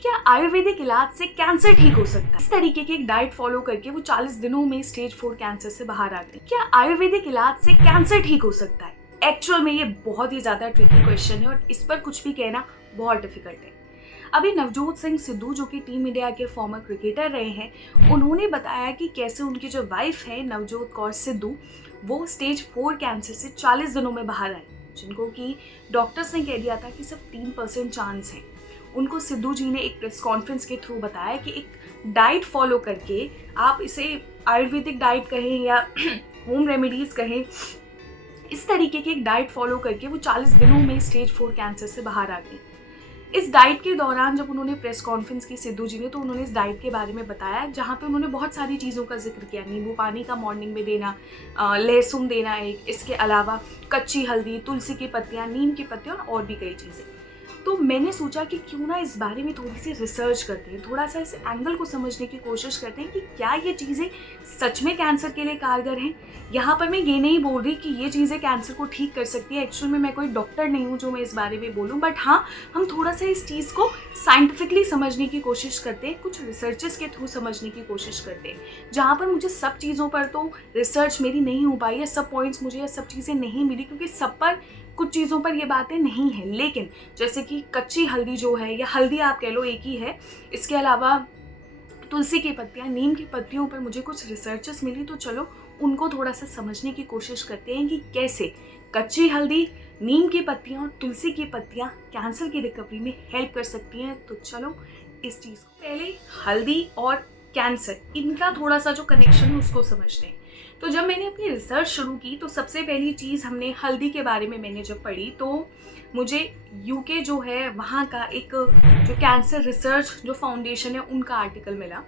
क्या आयुर्वेदिक इलाज से कैंसर ठीक हो सकता है? इस तरीके की एक डाइट फॉलो करके वो 40 दिनों में स्टेज 4 कैंसर से बाहर आ गए। क्या आयुर्वेदिक इलाज से कैंसर ठीक हो सकता है? एक्चुअल में ये बहुत ही ज्यादा ट्रिकी क्वेश्चन है और इस पर कुछ भी कहना बहुत डिफिकल्ट है। अभी नवजोत सिंह सिद्धू जो कि टीम इंडिया के फॉर्मर क्रिकेटर रहे हैं, उन्होंने बताया कि कैसे उनकी जो वाइफ है नवजोत कौर सिद्धू, वो स्टेज 4 कैंसर से 40 दिनों में बाहर आई, जिनको कि डॉक्टर्स ने कह दिया था कि सिर्फ 3% चांस है। उनको सिद्धू जी ने एक प्रेस कॉन्फ्रेंस के थ्रू बताया कि एक डाइट फॉलो करके, आप इसे आयुर्वेदिक डाइट कहें या होम रेमेडीज कहें, इस तरीके की एक डाइट फॉलो करके वो 40 दिनों में स्टेज 4 कैंसर से बाहर आ गई। इस डाइट के दौरान जब उन्होंने प्रेस कॉन्फ्रेंस की सिद्धू जी ने, तो उन्होंने इस डाइट के बारे में बताया, जहाँ पे उन्होंने बहुत सारी चीज़ों का जिक्र किया। नींबू पानी का मॉर्निंग में देना, लहसुन देना एक, इसके अलावा कच्ची हल्दी, तुलसी की पत्तियाँ, नीम की पत्तियाँ और भी कई चीज़ें। तो मैंने सोचा कि क्यों ना इस बारे में थोड़ी सी रिसर्च करते हैं, थोड़ा सा इस एंगल को समझने की कोशिश करते हैं कि क्या ये चीज़ें सच में कैंसर के लिए कारगर हैं। यहाँ पर मैं ये नहीं बोल रही कि ये चीज़ें कैंसर को ठीक कर सकती है। एक्चुअल में मैं कोई डॉक्टर नहीं हूँ जो मैं इस बारे में बोलूँ, बट हाँ, हम थोड़ा सा इस चीज़ को साइंटिफिकली समझने की कोशिश करते हैं, कुछ रिसर्चेस के थ्रू समझने की कोशिश करते हैं। जहाँ पर मुझे सब चीज़ों पर तो रिसर्च मेरी नहीं हो पाई, या सब पॉइंट्स मुझे या सब चीज़ें नहीं मिली, क्योंकि सब पर कुछ चीज़ों पर ये बातें नहीं हैं। लेकिन जैसे कि कच्ची हल्दी जो है, या हल्दी आप कह लो एक ही है, इसके अलावा तुलसी की पत्तियाँ, नीम की पत्तियों पर मुझे कुछ रिसर्चेस मिली, तो चलो उनको थोड़ा सा समझने की कोशिश करते हैं कि कैसे कच्ची हल्दी, नीम की पत्तियाँ और तुलसी की पत्तियाँ कैंसर की रिकवरी में हेल्प कर सकती हैं। तो चलो इस चीज़ को पहले हल्दी और कैंसर, इनका थोड़ा सा जो कनेक्शन है उसको समझते हैं। तो जब मैंने अपनी रिसर्च शुरू की, तो सबसे पहली चीज़ हमने हल्दी के बारे में मैंने जब पढ़ी, तो मुझे यूके जो है वहाँ का एक जो कैंसर रिसर्च जो फाउंडेशन है उनका आर्टिकल मिला,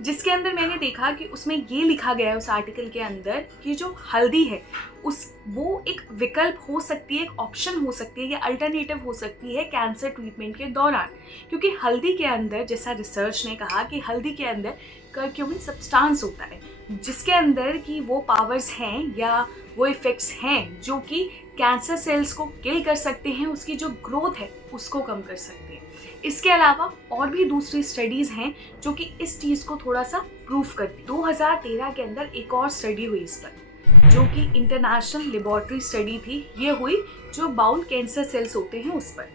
जिसके अंदर मैंने देखा कि उसमें ये लिखा गया है उस आर्टिकल के अंदर कि जो हल्दी है वो एक विकल्प हो सकती है, एक ऑप्शन हो सकती है, या अल्टरनेटिव हो सकती है कैंसर ट्रीटमेंट के दौरान। क्योंकि हल्दी के अंदर, जैसा रिसर्च ने कहा, कि हल्दी के अंदर कर्क्यूमिन सब्सटेंस होता है, जिसके अंदर की वो पावर्स हैं या वो इफेक्ट्स हैं जो कि कैंसर सेल्स को किल कर सकते हैं, उसकी जो ग्रोथ है उसको कम कर सकते हैं। इसके अलावा और भी दूसरी स्टडीज़ हैं जो कि इस चीज़ को थोड़ा सा प्रूफ करती। 2013 के अंदर एक और स्टडी हुई इस पर, जो कि इंटरनेशनल लेबोरेटरी स्टडी थी। ये हुई जो बाउल कैंसर सेल्स होते हैं उस पर,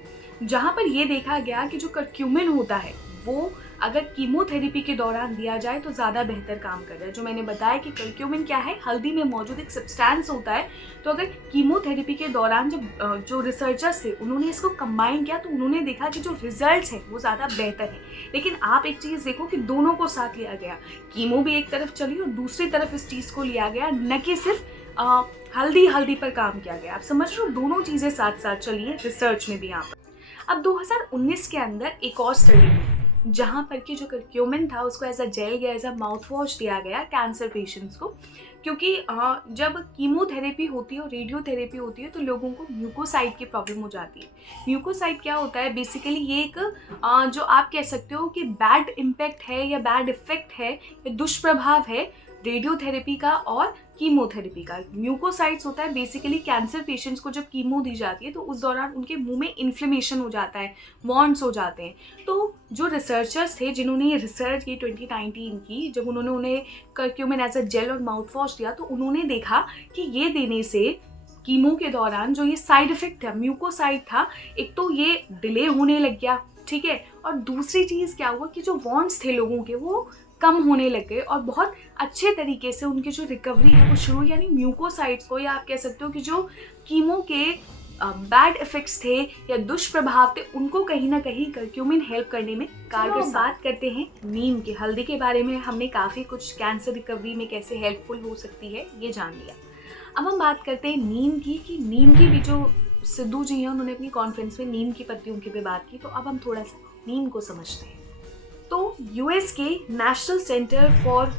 जहाँ पर ये देखा गया कि जो कर्क्यूमिन होता है वो अगर कीमोथेरेपी के दौरान दिया जाए तो ज़्यादा बेहतर काम कर रहा है। जो मैंने बताया कि कर्क्यूमिन क्या है, हल्दी में मौजूद एक सब्सटेंस होता है। तो अगर कीमोथेरेपी के दौरान जब जो रिसर्चर्स थे उन्होंने इसको कंबाइन किया, तो उन्होंने देखा कि जो रिजल्ट्स हैं वो ज़्यादा बेहतर है। लेकिन आप एक चीज़ देखो कि दोनों को साथ लिया गया, कीमो भी एक तरफ चली और दूसरी तरफ इस चीज़ को लिया गया, न कि सिर्फ हल्दी पर काम किया गया। आप समझ रहे हो, दोनों चीज़ें साथ साथ चली है रिसर्च में भी यहाँ पर। अब 2019 के अंदर एक और स्टडी हुई, जहाँ पर कि जो कर्क्यूमिन था उसको एज अ जेल या एज अ माउथ वॉश दिया गया कैंसर पेशेंट्स को। क्योंकि जब कीमोथेरेपी होती है और रेडियोथेरेपी होती है तो लोगों को म्यूकोसाइट की प्रॉब्लम हो जाती है। म्यूकोसाइट क्या होता है, बेसिकली ये एक जो आप कह सकते हो कि बैड इम्पैक्ट है या बैड इफेक्ट है या दुष्प्रभाव है रेडियोथेरेपी का और कीमोथेरेपी का। म्यूकोसाइट्स होता है बेसिकली कैंसर पेशेंट्स को जब कीमो दी जाती है तो उस दौरान उनके मुंह में इन्फ्लेमेशन हो जाता है, वॉन्ड्स हो जाते हैं। तो जो रिसर्चर्स थे जिन्होंने ये रिसर्च की 2019 की, जब उन्होंने उन्हें कर्क्यूमिन एज अ जेल और माउथ वॉश दिया, तो उन्होंने देखा कि ये देने से कीमो के दौरान जो ये साइड इफेक्ट था, म्यूकोसाइट था, एक तो ये डिले होने लग गया, ठीक है, और दूसरी चीज़ क्या हुआ कि जो वॉन्ड्स थे लोगों के वो कम होने लग गए और बहुत अच्छे तरीके से उनकी जो रिकवरी है वो शुरू, यानी म्यूकोसाइट्स को, या आप कह सकते हो कि जो कीमो के बैड इफेक्ट्स थे या दुष्प्रभाव थे, उनको कहीं ना कहीं कर्क्यूमिन हेल्प करने में कारगर। बात करते हैं नीम के, हल्दी के बारे में हमने काफ़ी कुछ कैंसर रिकवरी में कैसे हेल्पफुल हो सकती है ये जान लिया। अब हम बात करते हैं नीम की, कि नीम की भी जो सिद्धू जी हैं उन्होंने अपनी कॉन्फ्रेंस में नीम की पत्तियों की भी बात की। तो अब हम थोड़ा सा नीम को समझते हैं। तो यूएस के national centre for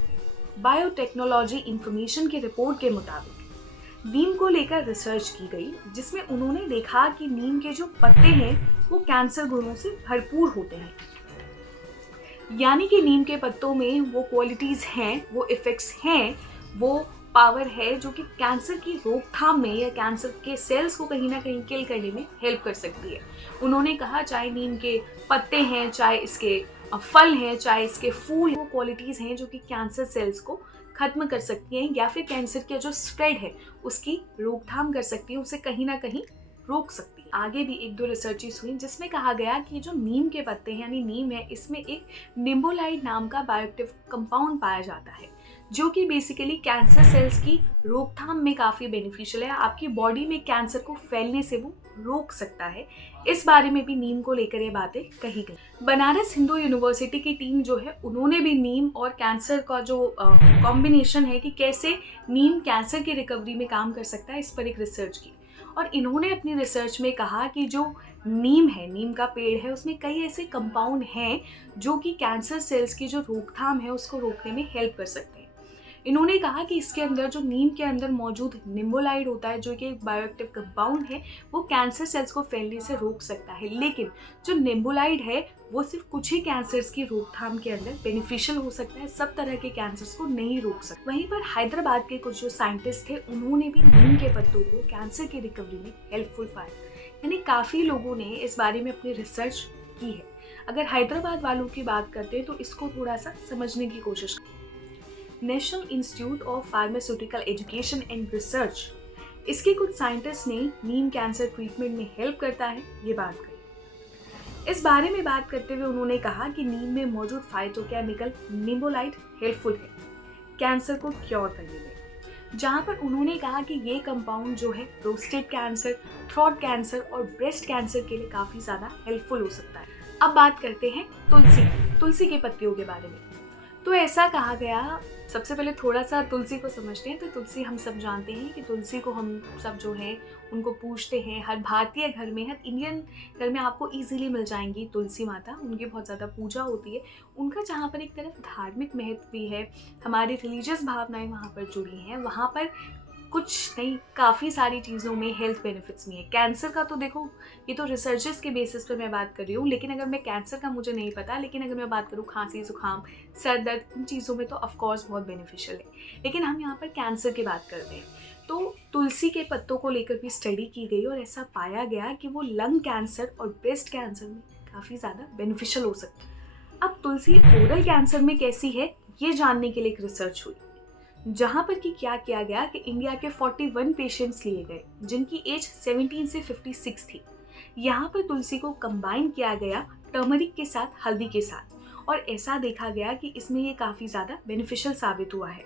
biotechnology information की रिपोर्ट के मुताबिक नीम को लेकर रिसर्च की गई, जिसमें उन्होंने देखा कि नीम के जो पत्ते हैं वो कैंसर गुणों से भरपूर होते हैं। यानी कि नीम के पत्तों में वो क्वालिटीज़ हैं, वो इफ़ेक्ट्स हैं, वो पावर है जो कि कैंसर की रोकथाम में या कैंसर के सेल्स को कहीं ना कहीं किल करने में हेल्प कर सकती है। उन्होंने कहा चाहे नीम के पत्ते हैं, चाहे इसके फल हैं, चाहे इसके फूल, वो क्वालिटीज़ हैं जो कि कैंसर सेल्स को खत्म कर सकती हैं या फिर कैंसर का जो स्प्रेड है उसकी रोकथाम कर सकती है, उसे कहीं ना कहीं रोक सकती है। आगे भी एक दो रिसर्चेस हुई जिसमें कहा गया कि जो नीम के पत्ते हैं यानी नीम है, इसमें एक निम्बोलाइड नाम का बायोएक्टिव कंपाउंड पाया जाता है जो कि बेसिकली कैंसर सेल्स की रोकथाम में काफ़ी बेनिफिशियल है। आपकी बॉडी में कैंसर को फैलने से वो रोक सकता है। इस बारे में भी नीम को लेकर ये बातें कही गई। बनारस हिंदू यूनिवर्सिटी की टीम जो है उन्होंने भी नीम और कैंसर का जो कॉम्बिनेशन है कि कैसे नीम कैंसर की रिकवरी में काम कर सकता है, इस पर एक रिसर्च की। और इन्होंने अपनी रिसर्च में कहा कि जो नीम है, नीम का पेड़ है, उसमें कई ऐसे कंपाउंड हैं जो कि कैंसर सेल्स की जो रोकथाम है उसको रोकने में हेल्प कर सकते हैं। इन्होंने कहा कि इसके अंदर जो नीम के अंदर मौजूद निम्बोलाइड होता है जो कि एक बायोएक्टिव कंपाउंड है, वो कैंसर सेल्स को फैलने से रोक सकता है। लेकिन जो निम्बोलाइड है वो सिर्फ कुछ ही कैंसर्स की रोकथाम के अंदर बेनिफिशियल हो सकता है, सब तरह के कैंसर्स को नहीं रोक सकता। वहीं पर हैदराबाद के कुछ जो साइंटिस्ट थे उन्होंने भी नीम के पत्तों को कैंसर की रिकवरी में हेल्पफुल पाया। यानी काफ़ी लोगों ने इस बारे में अपनी रिसर्च की है। अगर हैदराबाद वालों की बात करते हैं तो इसको थोड़ा सा समझने की कोशिश करें। National institute of pharmaceutical education and research, इसके कुछ साइंटिस्ट ने नीम कैंसर ट्रीटमेंट में हेल्प करता है ये बात कही। इस बारे में बात करते हुए उन्होंने कहा कि नीम में मौजूद फाइटोकेमिकल निम्बोलाइड हेल्पफुल है कैंसर को क्योर करने में, जहाँ पर उन्होंने कहा कि ये कंपाउंड जो है प्रोस्टेट कैंसर, थ्रोट कैंसर और ब्रेस्ट कैंसर के लिए काफ़ी ज़्यादा हेल्पफुल हो सकता है। अब बात करते हैं तुलसी के पत्तियों के बारे में। तो ऐसा कहा गया, सबसे पहले थोड़ा सा तुलसी को समझते हैं। तो तुलसी हम सब जानते हैं कि तुलसी को हम सब जो है उनको पूजते हैं। हर भारतीय घर में, हर इंडियन घर में आपको इजीली मिल जाएंगी तुलसी माता, उनकी बहुत ज़्यादा पूजा होती है। उनका जहाँ पर एक तरफ धार्मिक महत्व भी है, हमारी रिलीजियस भावनाएं वहाँ पर जुड़ी हैं, वहाँ पर कुछ नहीं काफ़ी सारी चीज़ों में हेल्थ बेनिफिट्स भी हैं। कैंसर का तो देखो ये तो रिसर्चेस के बेसिस पर मैं बात कर रही हूँ, लेकिन अगर मैं कैंसर का मुझे नहीं पता, लेकिन अगर मैं बात करूँ खांसी, जुकाम, सर दर्द, इन चीज़ों में तो ऑफकोर्स बहुत बेनिफिशियल है। लेकिन हम यहाँ पर कैंसर की बात करते हैं तो तुलसी के पत्तों को लेकर भी स्टडी की गई और ऐसा पाया गया कि वो लंग कैंसर और ब्रेस्ट कैंसर में काफ़ी ज़्यादा बेनिफिशियल हो सकता है। अब तुलसी ओरल कैंसर में कैसी है ये जानने के लिए एक रिसर्च हुई, जहाँ पर कि क्या किया गया कि इंडिया के 41 पेशेंट्स लिए गए जिनकी एज 17 से 56 थी। यहाँ पर तुलसी को कंबाइन किया गया टर्मरिक के साथ, हल्दी के साथ, और ऐसा देखा गया कि इसमें ये काफ़ी ज़्यादा बेनिफिशियल साबित हुआ है।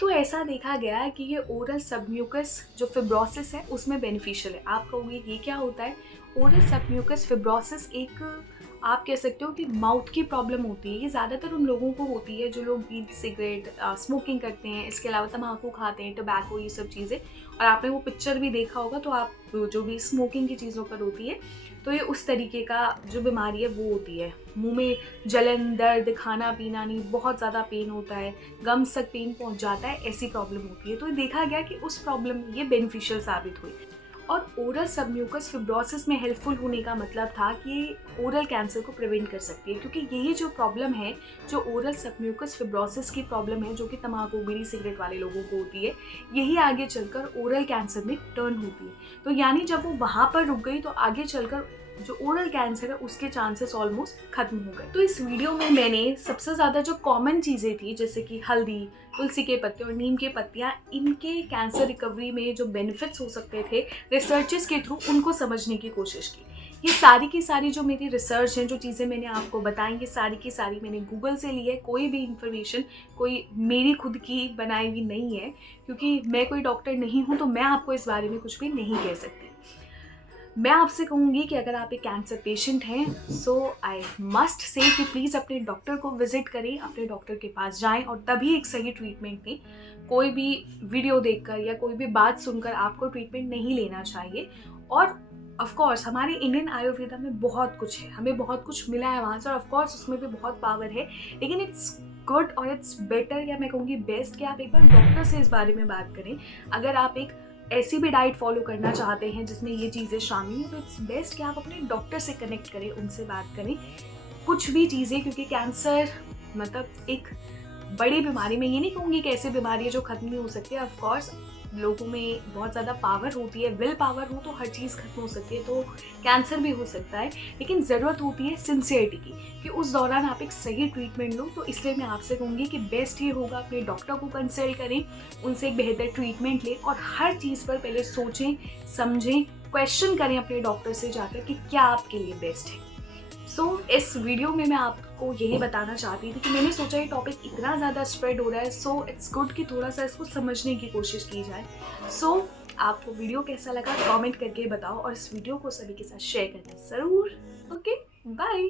तो ऐसा देखा गया कि ये ओरल सबम्यूकस जो फिब्रोसिस है उसमें बेनिफिशियल है। आप कहोगे ये क्या होता है? ओरल सबम्यूकस फिब्रोसिस एक आप कह सकते हो कि माउथ की प्रॉब्लम होती है। ये ज़्यादातर उन लोगों को होती है जो लोग बीड़ी, सिगरेट, स्मोकिंग करते हैं, इसके अलावा तम्बाकू खाते हैं, टोबैको, ये सब चीज़ें। और आपने वो पिक्चर भी देखा होगा तो आप जो भी स्मोकिंग की चीज़ों पर होती है तो ये उस तरीके का जो बीमारी है वो होती है। मुंह में जलन, दर्द, खाना पीना नहीं, बहुत ज़्यादा पेन होता है, गम्स तक पेन पहुंच जाता है, ऐसी प्रॉब्लम होती है। तो देखा गया कि उस प्रॉब्लम में ये बेनिफिशियल साबित हुई। और ओरल सबम्यूकस फिब्रोसिस में हेल्पफुल होने का मतलब था कि ये ओरल कैंसर को प्रिवेंट कर सकती है, क्योंकि यही जो प्रॉब्लम है, जो ओरल सबम्यूकस फिब्रोसिस की प्रॉब्लम है, जो कि तम्बाकू, बीड़ी, सिगरेट वाले लोगों को होती है, यही आगे चलकर ओरल कैंसर में टर्न होती है। तो यानी जब वो वहाँ पर रुक गई तो आगे चलकर जो ओरल कैंसर है उसके चांसेस ऑलमोस्ट खत्म हो गए। तो इस वीडियो में मैंने सबसे ज़्यादा जो कॉमन चीज़ें थी जैसे कि हल्दी, तुलसी के पत्ते और नीम के पत्तियाँ, इनके कैंसर रिकवरी में जो बेनिफिट्स हो सकते थे रिसर्चेस के थ्रू, उनको समझने की कोशिश की। ये सारी की सारी जो मेरी रिसर्च हैं, जो चीज़ें मैंने आपको बताई, ये सारी की सारी मैंने गूगल से ली है। कोई भी इंफॉर्मेशन कोई मेरी खुद की बनाई हुई नहीं है, क्योंकि मैं कोई डॉक्टर नहीं हूँ तो मैं आपको इस बारे में कुछ भी नहीं कह सकती। मैं आपसे कहूँगी कि अगर आप एक कैंसर पेशेंट हैं सो आई मस्ट से कि प्लीज़ अपने डॉक्टर को विजिट करें, अपने डॉक्टर के पास जाएं और तभी एक सही ट्रीटमेंट लें। कोई भी वीडियो देखकर या कोई भी बात सुनकर आपको ट्रीटमेंट नहीं लेना चाहिए। और ऑफ कोर्स हमारे इंडियन आयुर्वेदा में बहुत कुछ है, हमें बहुत कुछ मिला है वहाँ से, और ऑफ कोर्स उसमें भी बहुत पावर है, लेकिन इट्स गुड और इट्स बेटर, या मैं कहूँगी बेस्ट, कि आप एक बार डॉक्टर से इस बारे में बात करें। अगर आप एक ऐसी भी डाइट फॉलो करना चाहते हैं जिसमें ये चीज़ें शामिल हैं तो इट्स बेस्ट कि आप अपने डॉक्टर से कनेक्ट करें, उनसे बात करें कुछ भी चीज़ें, क्योंकि कैंसर मतलब एक बड़ी बीमारी में, ये नहीं कहूँगी कि ऐसी बीमारी है जो खत्म नहीं हो सकती है। ऑफ कोर्स लोगों में बहुत ज़्यादा पावर होती है, विल पावर हो तो हर चीज़ खत्म हो सकती है, तो कैंसर भी हो सकता है, लेकिन ज़रूरत होती है सिंसियरिटी की कि उस दौरान आप एक सही ट्रीटमेंट लो। तो इसलिए मैं आपसे कहूँगी कि बेस्ट ये होगा अपने डॉक्टर को कंसल्ट करें, उनसे एक बेहतर ट्रीटमेंट लें और हर चीज़ पर पहले सोचें, समझें, क्वेश्चन करें अपने डॉक्टर से जाकर कि क्या आपके लिए बेस्ट है। इस वीडियो में मैं आपको यही बताना चाहती थी कि मैंने सोचा ये टॉपिक इतना ज़्यादा स्प्रेड हो रहा है, सो इट्स गुड कि थोड़ा सा इसको समझने की कोशिश की जाए। आपको वीडियो कैसा लगा कमेंट करके बताओ और इस वीडियो को सभी के साथ शेयर करना ज़रूर। Okay, bye.